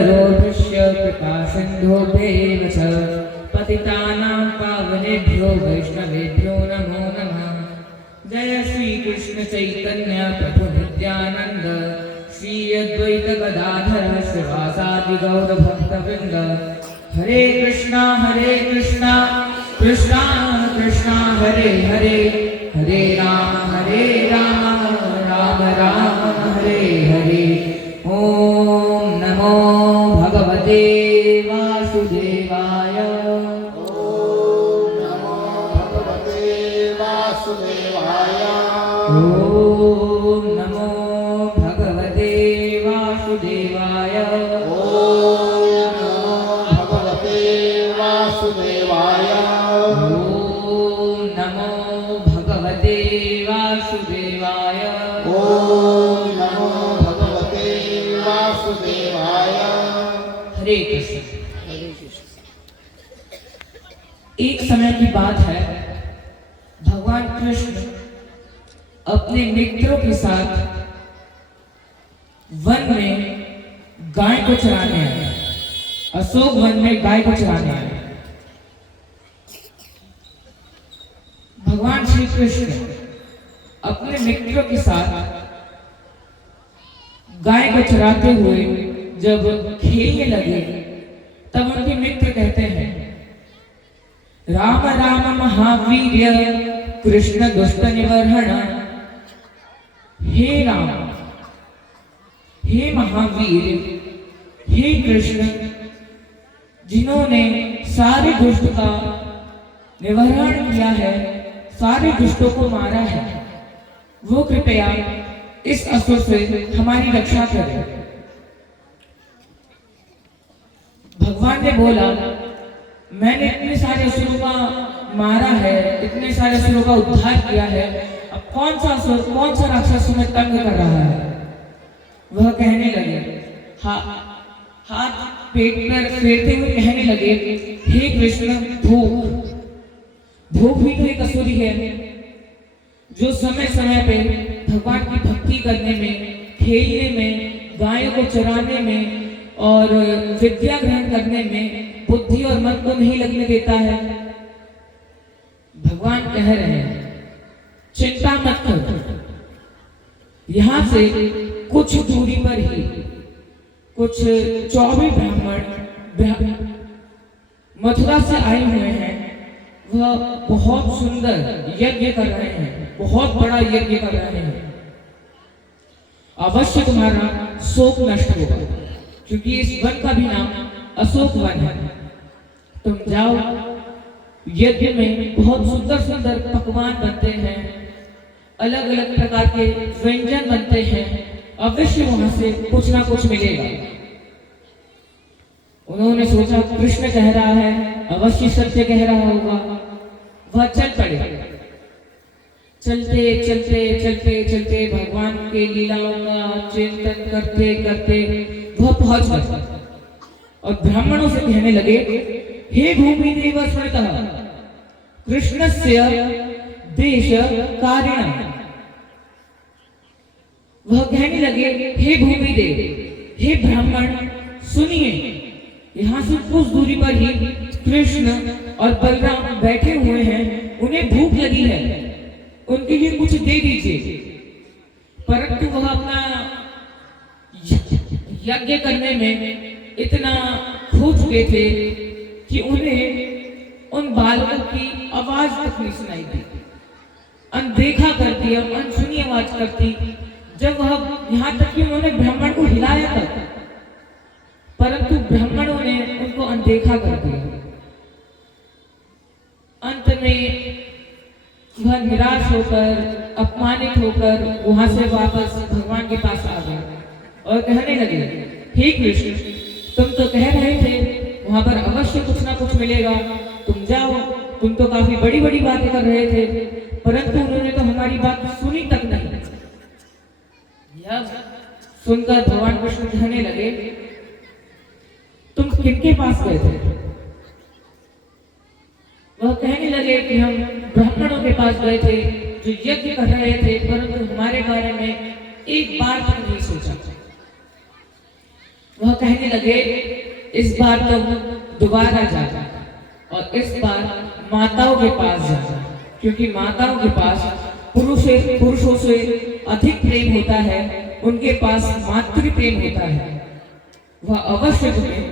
रोदृश्य कृपासिन्धुभ्येव च पतितानां पावनेभ्यो वैष्णवेभ्यो नमो नमः। जय श्री कृष्ण चैतन्य प्रभु नित्यानंद श्री अद्वैत गदाधर श्रीवासादि गौर भक्तवृंद। हरे कृष्णा कृष्णा कृष्णा हरे हरे, हरे राम राम राम हरे हरे। ओम नमो भगवते वासुदेवाय। ओम नमो भगवते वासुदेवाय। ओम नमो भगवते वासुदेवाय। ओम नमो भगवते वासुदेवाय। ओम नमो भगवते वासुदेवाय। ओम नमो भगवते वासुदेवाय। हरे कृष्ण। एक समय की बात है, भगवान कृष्ण अपने मित्रों के साथ वन में गाय को चराने आए। अशोक वन में गाय को चराने आए। भगवान श्री कृष्ण अपने मित्रों के साथ गाय को चराते हुए जब खेलने लगे, तब उनके मित्र कहते हैं, राम राम महावीर्य कृष्ण दुष्ट निवर्हण। हे राम, हे महावीर, हे कृष्ण, जिन्होंने सारे दुष्ट का निवारण किया है, सारे दुष्टों को मारा है, वो कृपया इस असुर से हमारी रक्षा करें। भगवान ने बोला, मैंने इतने सारे असुरों का मारा है, इतने सारे असुरों का उद्धार किया है, अब कौन सा असुर, कौन सा राक्षस में तंग कर रहा है। वह कहने लगे, हाथ पेट पर फेरते हुए कहने लगे, हे कृष्ण, भूख भी तो एक असुर है, जो समय समय पे भगवान की भक्ति करने में, खेलने में, गायों को चराने में और विद्या ग्रहण करने में बुद्धि और मन को नहीं लगने देता है। भगवान कह रहे हैं, चिंता मत करो, यहां से कुछ दूरी पर ही कुछ 24 ब्राह्मण मथुरा से आए हुए हैं। वह बहुत सुंदर यज्ञ कर रहे हैं, बहुत बड़ा यज्ञ कर रहे हैं। अवश्य तुम्हारा शोक नष्ट होगा, क्योंकि इस वन का भी नाम अशोक वन है। तुम जाओ, यज्ञ में बहुत सुंदर सुंदर पकवान बनते हैं, अलग अलग प्रकार के व्यंजन बनते हैं, अवश्य वहां से कुछ ना कुछ मिलेगा। उन्होंने सोचा, कृष्ण कह रहा है, अवश्य सत्य कह रहा होगा। वह चल पड़े। चलते चलते चलते चलते भगवान के लीलाओं का चिंतन करते करते वह पहुंच गए और ब्राह्मणों से कहने लगे, हे भूमि देव स्मृतः कृष्णस्य देश कारिणः। वह कहने लगे, हे भूमि देव, हे ब्राह्मण, सुनिए, यहाँ से कुछ दूरी पर ही कृष्ण और बलराम बैठे हुए हैं, उन्हें भूख लगी है, उनके लिए कुछ दे दीजिए। परंतु वह अपना यज्ञ करने में इतना खो चुके थे कि उन्हें उन बालकों की आवाज तक नहीं सुनाई दी, अनदेखा कर दिया, अनसुनी आवाज करती। जब वह यहाँ तक कि उन्होंने ब्राह्मण को हिलाया तक, परंतु ब्राह्मणों ने उनको अनदेखा कर दिया। अंत में वह निराश होकर, अपमानित होकर वहां से वापस भगवान के पास आ गए और कहने लगे, हे कृष्ण, तुम तो कह रहे थे वहां पर अवश्य कुछ ना कुछ मिलेगा, तुम जाओ, तुम तो काफी बड़ी बड़ी बातें कर रहे थे, परंतु उन्होंने तो हमारी बात सुनी तक नहीं। यह सुनकर भगवान कृष्ण कहने लगे, तुम किनके पास गए थे? वह कहने लगे कि हम ब्राह्मणों के पास गए थे जो यज्ञ कर रहे थे, परंतु हमारे बारे में एक बार तक नहीं सोचा। वह कहने लगे, इस बार तुम दोबारा जाना और इस बार माताओं के पास जाना, क्योंकि माताओं के पास पुरुषों से अधिक प्रेम होता है, उनके पास मातृ प्रेम होता है। वह अवश्य तुम्हें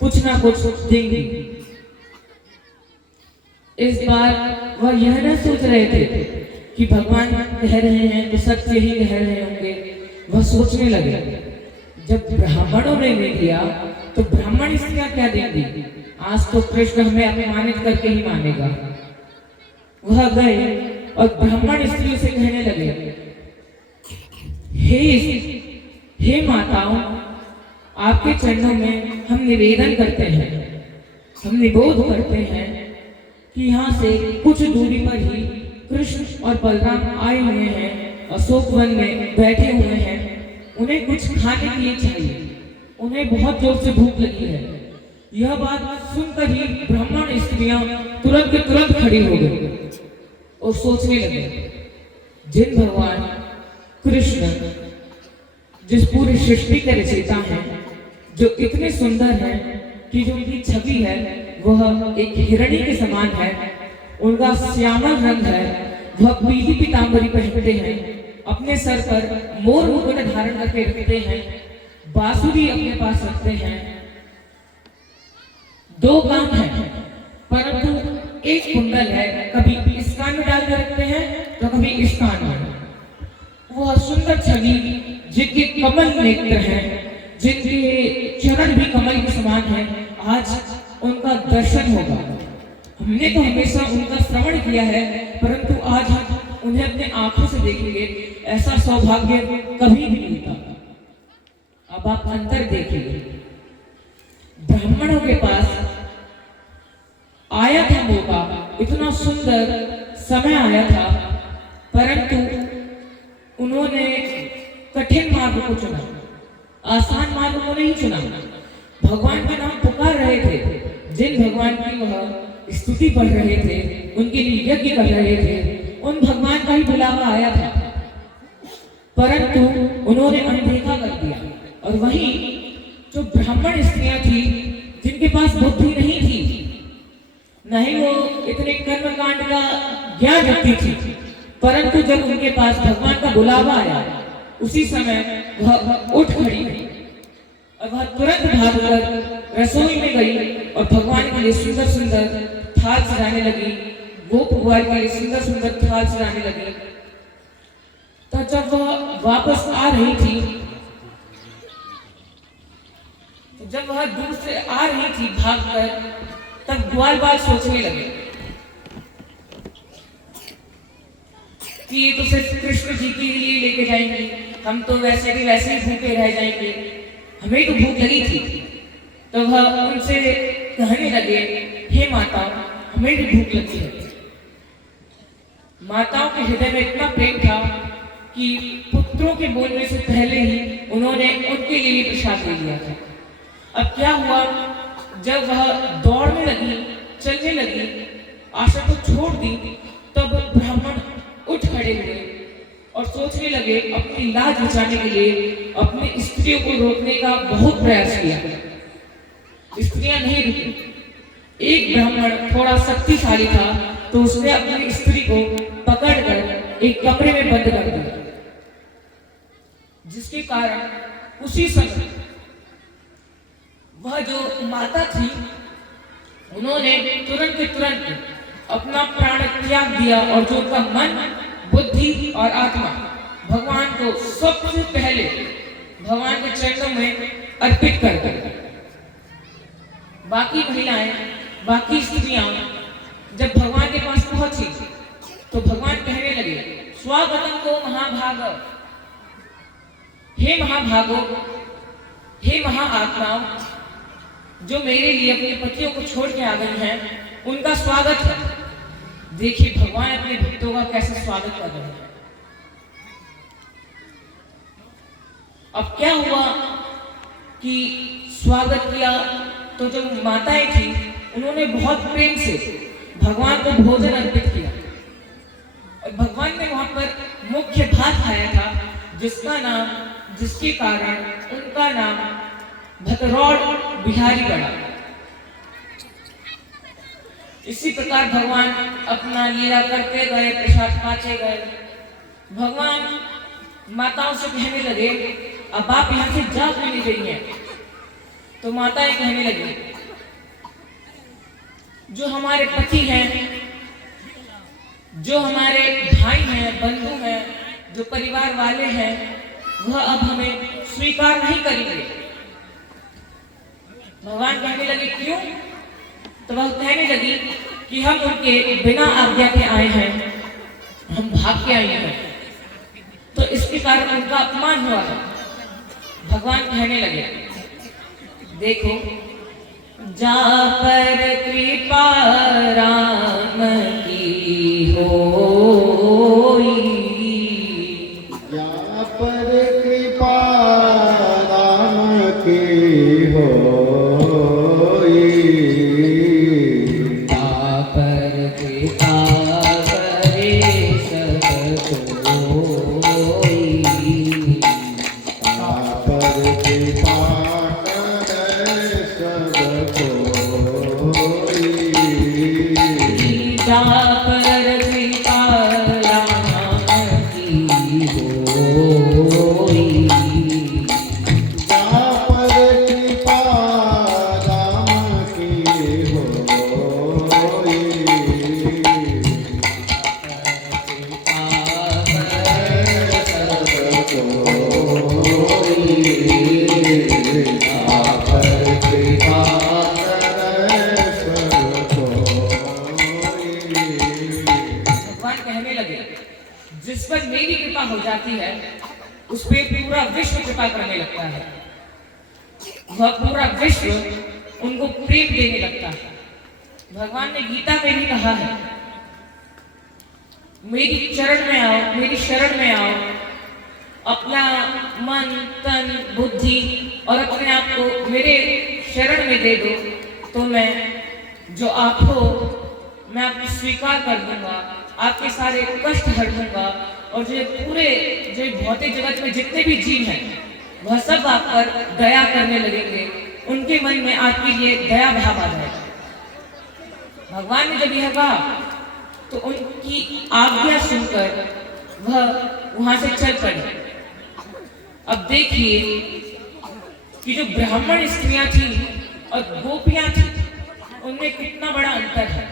कुछ ना कुछ देंगी। इस बार वह यह न सोच रहे थे कि भगवान कह रहे हैं तो सत्य ही कह रहे होंगे। वह सोचने लगे, जब ब्राह्मणों ने नहीं दिया तो ब्राह्मण स्त्रियां क्या देंगी, आज तो कृष्ण हमें अपमानित करके ही मानेगा। वह गए और ब्राह्मण स्त्रियों से कहने लगे, हे माताओं, आपके चरणों में हम निवेदन करते हैं, हम निबोध करते हैं कि यहाँ से कुछ दूरी पर ही कृष्ण और बलराम आए हुए हैं, अशोक वन में बैठे हुए हैं, उन्हें कुछ खाने के लिए चाहिए, उन्हें बहुत जोर से भूख लगी है। यह बात सुनकर ही ब्राह्मण स्त्रियां तुरंत के तुरंत खड़ी हो गई और सोचने लगे, जिन भगवान कृष्ण जिस पूरी सृष्टि के रचयिता हैं, जो इतने सुंदर हैं कि जो उनकी छवि है वह एक हिरणी के समान है, उनका श्यामल रंग है, वह पीली पीतांबरी पहनते हैं, अपने सर पर मोर मुकुट धारण करके रखते हैं, बांसुरी अपने पास रखते हैं, दो कान हैं परंतु एक कुंडल है, कभी इस कान में डाल कर रखते हैं तो कभी इस कान में। वह सुंदर छवि जिनके कमल नेत्र हैं, जिनके चरण भी कमल के समान हैं, आज उनका दर्शन होगा। हमने तो हमेशा उनका श्रवण किया है, परंतु आज हम उन्हें अपने आंखों से देखेंगे, ऐसा सौभाग्य कभी भी नहीं था। अब आप अंतर देखिए, ब्राह्मणों के पास आया था मौका, इतना सुंदर समय आया था, परंतु उन्होंने कठिन मार्ग को चुना, आसान मार्ग को नहीं चुना। भगवान का नाम पुकार रहे थे, जिन भगवान की वह स्तुति पढ़ रहे थे, उनके लिए यज्ञ कर रहे थे, उन भगवान का ही बुलावा आया था, परंतु उन्होंने अनदेखा कर दिया। और वहीं जो ब्राह्मण स्त्रियां थी, जिनके पास बुद्धि नहीं थी, न ही वो इतने कर्मकांड का ज्ञान रखती थी, परंतु जब उनके पास भगवान का बुलावा आया, उसी समय वह उठ खड़ी हुई और वह तुरंत भागकर रसोई में गई और भगवान के लिए सुंदर सुंदर थाल सजाने लगी, गोप कुंवर के लिए सुंदर सुंदर थाल सजाने लगी। तो जब वह वापस आ रही थी, तो जब वह दूर से आ रही थी भागकर, तब ग्वाल बाल सोचने लगे कि ये तो सिर्फ कृष्ण जी के लिए लेके जाएंगे, हम तो वैसे भी वैसे ही भूखे रह जाएंगे, हमें तो भूख लगी थी। तो वह उनसे कहने लगे, हे माता, हमें भी भूख लगी है। माताओं के हृदय में इतना प्रेम था कि पुत्रों के बोलने से पहले ही उन्होंने उनके लिए प्रसाद ले लिया था। अब क्या हुआ, जब वह दौड़ने लगी, चलने लगी, आशा को छोड़ दी, तब ब्राह्मण उठ खड़े हुए और सोचने लगे, अपनी लाज बचाने के लिए अपनी स्त्रियों को रोकने का बहुत प्रयास किया, स्त्रियां नहीं रुकी। एक ब्राह्मण थोड़ा शक्तिशाली था, तो उसने अपनी स्त्री को पकड़कर एक कमरे में बंद कर दिया, जिसके कारण उसी समय वह जो माता थी, उन्होंने तुरंत के तुरंत अपना प्राण त्याग दिया और जो उनका मन, बुद्धि और आत्मा भगवान को सबसे पहले भगवान के चरणों में अर्पित कर दी। बाकी महिलाएं, बाकी स्त्रियां जब भगवान के पास पहुंची तो भगवान कहने लगे, स्वागतम को महाभागो, हे महाभागो, हे महाआत्माओं, जो मेरे लिए अपने पतियों को छोड़ के आ गई हैं, उनका स्वागत है। देखिए भगवान अपने भक्तों का कैसे स्वागत कर रहे हैं। अब क्या हुआ कि स्वागत किया तो जो माताएं थी, उन्होंने बहुत प्रेम से भगवान को भोजन अर्पित किया और भगवान ने वहां पर मुख्य भात खाया था, जिसका नाम, जिसके कारण उनका नाम भतरौड़ बिहारी बड़ा। इसी प्रकार भगवान अपना लीला करते गए, प्रसाद पाते गए। भगवान माताओं से कहने लगे, अब आप यहाँ से जा क्यों नहीं रही हैं? तो माताएं कहने लगी, जो हमारे पति हैं, जो हमारे भाई हैं, बंधु हैं, जो परिवार वाले हैं, वह अब हमें स्वीकार नहीं करेंगे। भगवान कहने लगे, क्यों? तो वह कहने लगी कि हम उनके बिना आज्ञा के आए हैं, हम भाग के आए हैं, तो इसके कारण उनका अपमान हुआ है। भगवान कहने लगे, देखो, जा पर कृपा राम की होई, जा पर कृपा राम की होई, जा पर कृपा करे सब कोई, जा पर कृपा करे सब कोई, जा पर कृपा राम की होई, जा पर कृपा राम की होई, भगवान कहने लगे, जिस पर मेरी कृपा हो जाती है उस पे पूरा विश्व कृपा करने लगता है, वह पूरा विश्व उनको प्रेम देने लगता है। भगवान ने गीता में भी कहा है, मेरी चरण में आओ, मेरी शरण में आओ, अपना मन तन बुद्धि और अपने आप को मेरे शरण में दे दो, तो मैं जो आप हो मैं आपको स्वीकार कर दूंगा, आपके सारे कष्ट हर दूंगा, और जो पूरे जो भौतिक जगत में जितने भी जीव हैं वह सब आप पर दया करने लगेंगे, उनके मन में आपके लिए दया भाव आ जाएगा। भगवान ने जब यह कहा तो उनकी आज्ञा सुनकर वह वहां से चल पड़ी। अब देखिए कि जो ब्राह्मण स्त्रियां थी और गोपियां थी, उनमें कितना बड़ा अंतर है।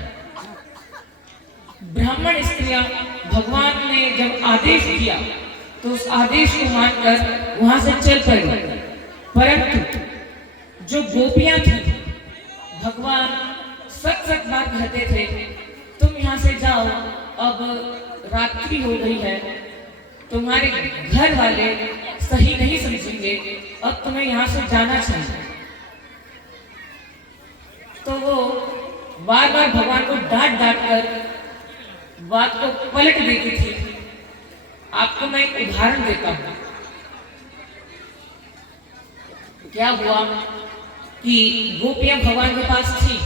ब्राह्मण स्त्रियां भगवान ने जब आदेश दिया तो उस आदेश को मानकर वहां से चल पड़ी, परंतु जो गोपियां थी, भगवान सच सच बात कहते थे, तुम यहाँ से जाओ, अब रात्रि हो गई है, तुम्हारे घर वाले सही नहीं समझेंगे, अब तुम्हें यहाँ से जाना चाहिए। तो वो बार बार भगवान को डांट डांट कर बात को पलट देती थी। आपको मैं एक उदाहरण देता हूं। क्या हुआ कि गोपियां भगवान के पास थी,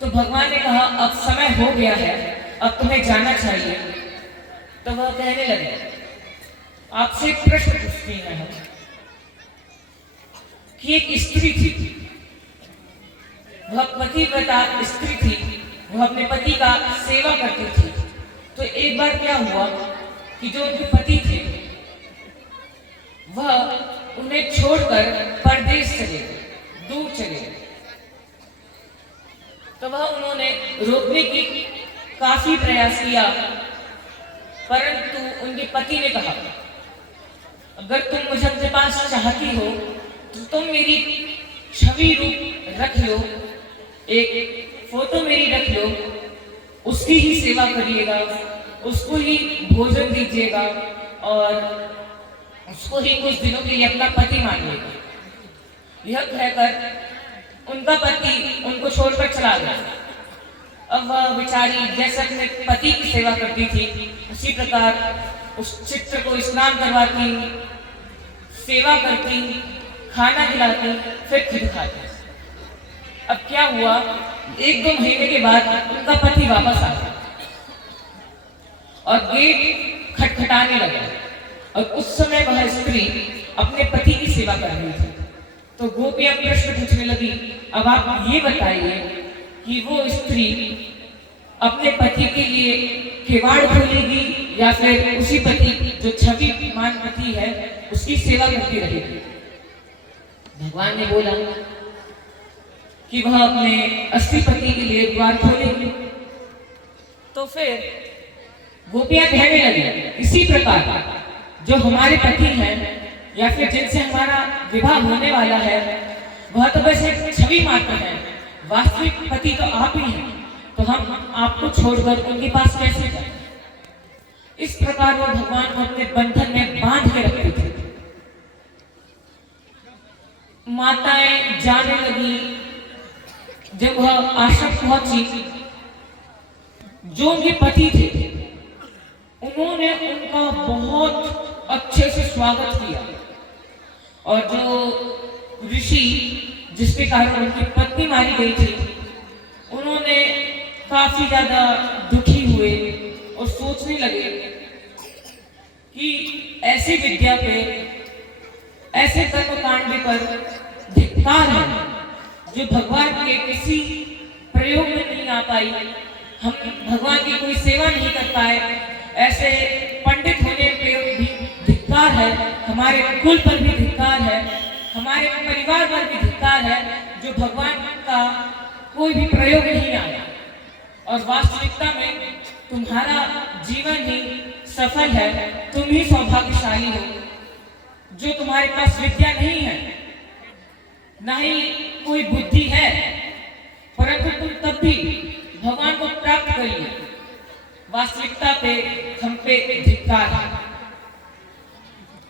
तो भगवान ने कहा अब समय हो गया है, अब तुम्हें जाना चाहिए। तो वह कहने लगे, आपसे एक प्रश्न पूछती है हम कि एक स्त्री थी, वह पतिव्रता स्त्री थी, वह अपने पति का सेवा करती थी। तो एक बार क्या हुआ कि जो उनके पति थे वह उन्हें छोड़कर परदेश चले गए, दूर चले गए। तो वह उन्होंने रोकने की काफी प्रयास किया, परंतु उनके पति ने कहा, अगर तुम मुझे अपने पास चाहती हो तो तुम मेरी छवि रूप रख लो, एक फोटो मेरी रख लो, उसकी ही सेवा करिएगा, उसको ही भोजन दीजिएगा और उसको ही कुछ दिनों के लिए अपना पति मानिएगा। यह कहकर उनका पति उनको छोड़कर चला गया। अब वह बेचारी जैसे अपने पति की सेवा करती थी, उसी प्रकार उस चित्र को स्नान करवाती, सेवा करती, खाना खिलाती, फिर खुद खाती। अब क्या हुआ, 1-2 महीने के बाद उनका पति वापस आ गया और गेट खटखटाने लगा, और उस समय वह स्त्री अपने पति की सेवा कर रही थी। तो गोपियां प्रश्न पूछने लगी, अब आप ये बताइए कि वो स्त्री अपने पति के लिए किवाड़ खोलेगी या फिर उसी पति जो छवि मान पति है उसकी सेवा करती रहेगी। भगवान ने बोला कि वह अपने असली पति के लिए द्वार खोलेगी। तो फिर गोपियां कहने लगी, इसी प्रकार जो हमारे पति हैं या फिर जिनसे हमारा विवाह होने वाला है वह तो बस एक छवि मात्र है, वास्तविक पति तो आप ही हैं, तो हम आपको छोड़कर उनके पास कैसे जाएं? इस प्रकार वो भगवान को अपने बंधन में बांध के रखती थी। माताएं जाने लगी। जब वह आश्रम पहुंची, जो उनके पति थे उन्होंने उनका बहुत अच्छे से स्वागत किया, और जो ऋषि जिसके कारण उनकी पत्नी मारी गई थी उन्होंने काफी ज्यादा दुखी हुए और सोचने लगे कि ऐसी विद्या पे, ऐसे कर्मकांड पर धिक्कार है जो भगवान के किसी प्रयोग में नहीं आ पाई, हम भगवान की कोई सेवा नहीं कर पाए, ऐसे पंडित होने पे भी धिक्कार है, हमारे कुल पर भी धिक्कार है, हमारे परिवार पर भी धिक्कार है, जो भगवान का कोई भी प्रयोग नहीं आया। और वास्तविकता में तुम्हारा जीवन ही सफल है, तुम ही सौभाग्यशाली हो जो तुम्हारे पास विद्या नहीं है, ना ही कोई बुद्धि है, परंतु तुम तब भी भगवान को प्राप्त करिए। वास्तविकता पे हम पे धिक्कार है।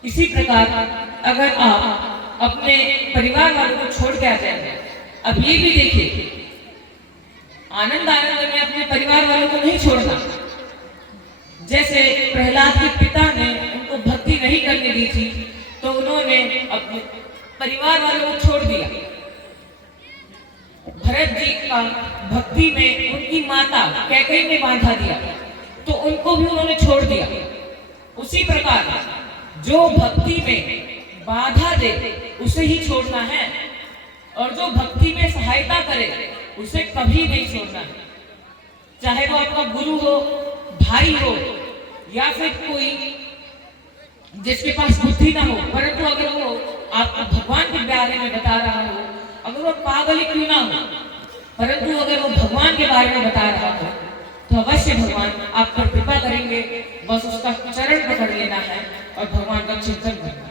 इसी प्रकार अगर आप अपने परिवार वालों को छोड़ के आ जाएंगे, अब ये भी देखिए, आनंद आनंद में अपने परिवार वालों को नहीं छोड़ना। जैसे प्रहलाद के पिता ने उनको भक्ति नहीं करने दी थी तो उन्होंने अपने परिवार वालों को छोड़ दिया। भरत जी का भक्ति में उनकी माता कैकेयी ने बांधा दिया तो उनको भी उन्होंने छोड़ दिया। उसी प्रकार जो भक्ति में बाधा दे उसे ही छोड़ना है, और जो भक्ति में सहायता करे उसे कभी नहीं छोड़ना है। चाहे वो आपका गुरु हो, भाई हो, या फिर कोई जिसके पास बुद्धि ना हो, परंतु अगर वो आपको भगवान के बारे में बता रहा हो, अगर वो पागल ही क्यों ना हो, परंतु अगर वो भगवान के बारे में बता रहा हो तो अवश्य भगवान आप पर कृपा करेंगे। बस उसका चरण पकड़ लेना है और भगवान का चिंतन करना है।